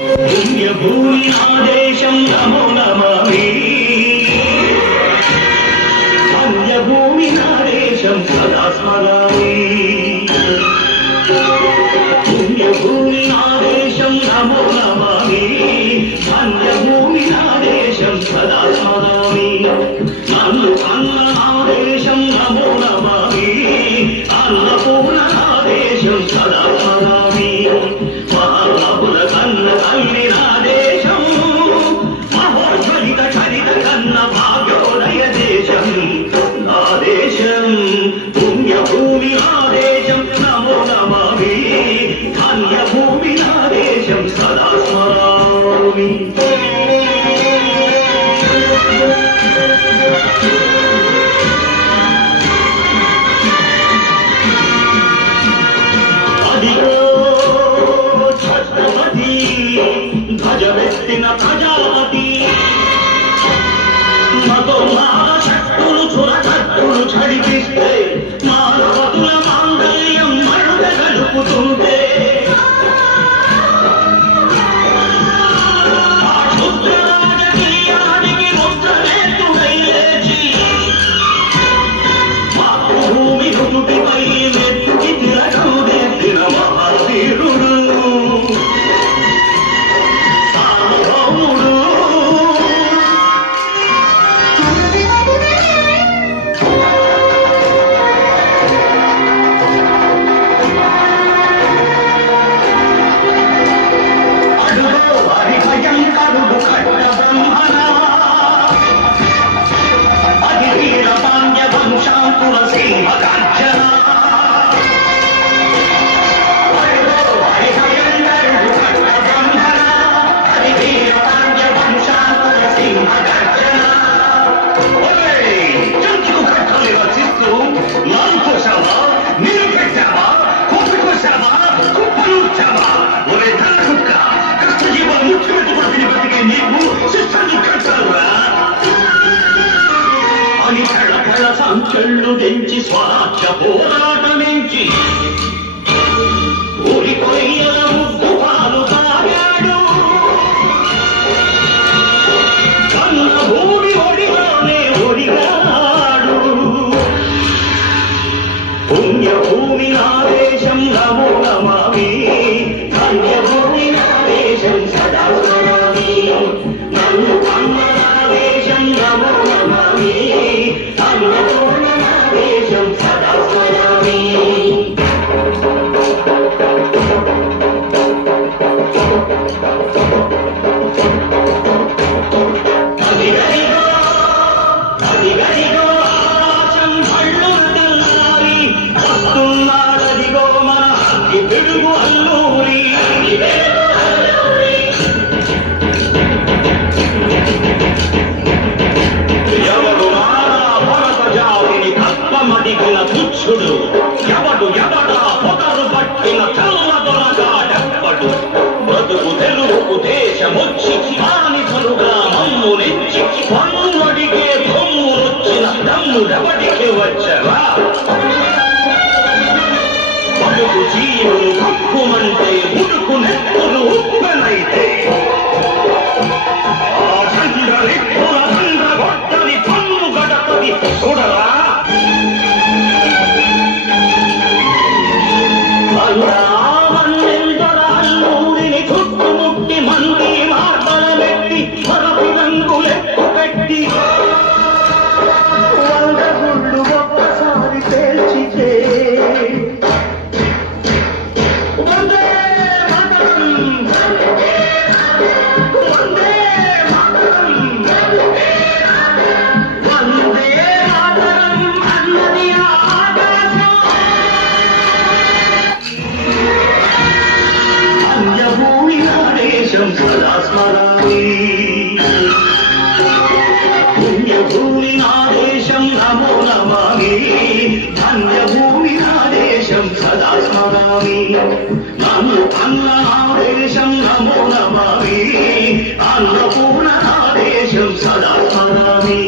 పుణ్యభూమి ఆదేశం నమో నమామి ధన్యభూమి ఆదేశం సదా స్మరామి పుణ్యభూమి ఆదేశం నమో నమామి ధన్యభూమి ఆదేశం సదా స్మరామి నన్ను అన్న ఆదేశం నమో నమామి అన్నపూర్ణ ఆదేశం సదా స్మరామి మహాబుల కన్న తల్లి నాదేశం మహోజ్వలిత చరిత కన్న భాగ్యోదయ దేశం నాదేశం పుణ్యభూమి ఆదేశం నమో నమామి ధన్యభూమి ఆదేశం సదా స్మరామి ధ్వజమెత్తిన ప్రజాపతి మతోన్మాద శక్తులు చురకత్తులు ఝడిపిస్తే మానవతుల మాంగళ్యం మరుగ గడుపుతుంటే ఆ క్షుద్ర రాజకీయానికి ముద్రనేతుడై లేచి మాతృభూమి నుదుటిపై మెత్తుకి తిలకం దిద్దిన మహావీరుడు సంఖ్యలు తెంచి స్వరాజ్య పోరాటమించి ఊరి కొయ్యల ముగ్గు పాలు తాగాడు కన్న భూమి ఒడిలోనే ఒడిగాడు పుణ్యభూమి ఆదేశం నమో నమామి ధన్యభూమి ఆదేశం సదా స్మరామి నన్ను అన్న ఆదేశం నమో నమామి ధన్యభూమినాదేశం సదా స్మరామి అదిగదిగో ఆకాశం భళ్ళు తెల్లారి వస్తున్నాడదిగో మన అగ్గి పిడుగు అల్లూరి మదిగిన తుచ్చుడు ఎవడు ఎవడా పొగరు పట్టిన చల్లదొరగాడెవ్వడు బ్రతుకు తెలుగు దేశమొచ్చి బానిసలుగా మమ్ము నెచ్చి పన్ను అడిగే కొమ్ములొచ్చిన దమ్ముడెవడికి వచ్చరా బతుకు జీవులు హక్కుమంటే ఉడుకు నెత్తులు ఉప్పెనైతే ఆ చంద్రలిప్పుల చంద్రగొట్టని పన్ను గడపది చూడరా అల్లూరిని చుట్టుముట్టి మంది మార్బలమెట్టి మరపు రంగులెక్కు పెట్టి వంద గుళ్ళు ఒక్కసారి పేల్చితే వందే మాతరం వందే మాతరం వందే మాతరం అన్నది ఆకాశం ధన్యభూమి ఆదేశం సదా స్మరామి పుణ్యభూమి ఆదేశం నమో నమామి ధన్యభూమి ఆదేశం సదా స్మరామి నన్ను అన్న ఆదేశం నమో నమామి అన్నపూర్ణ ఆదేశం సదా స్మరామి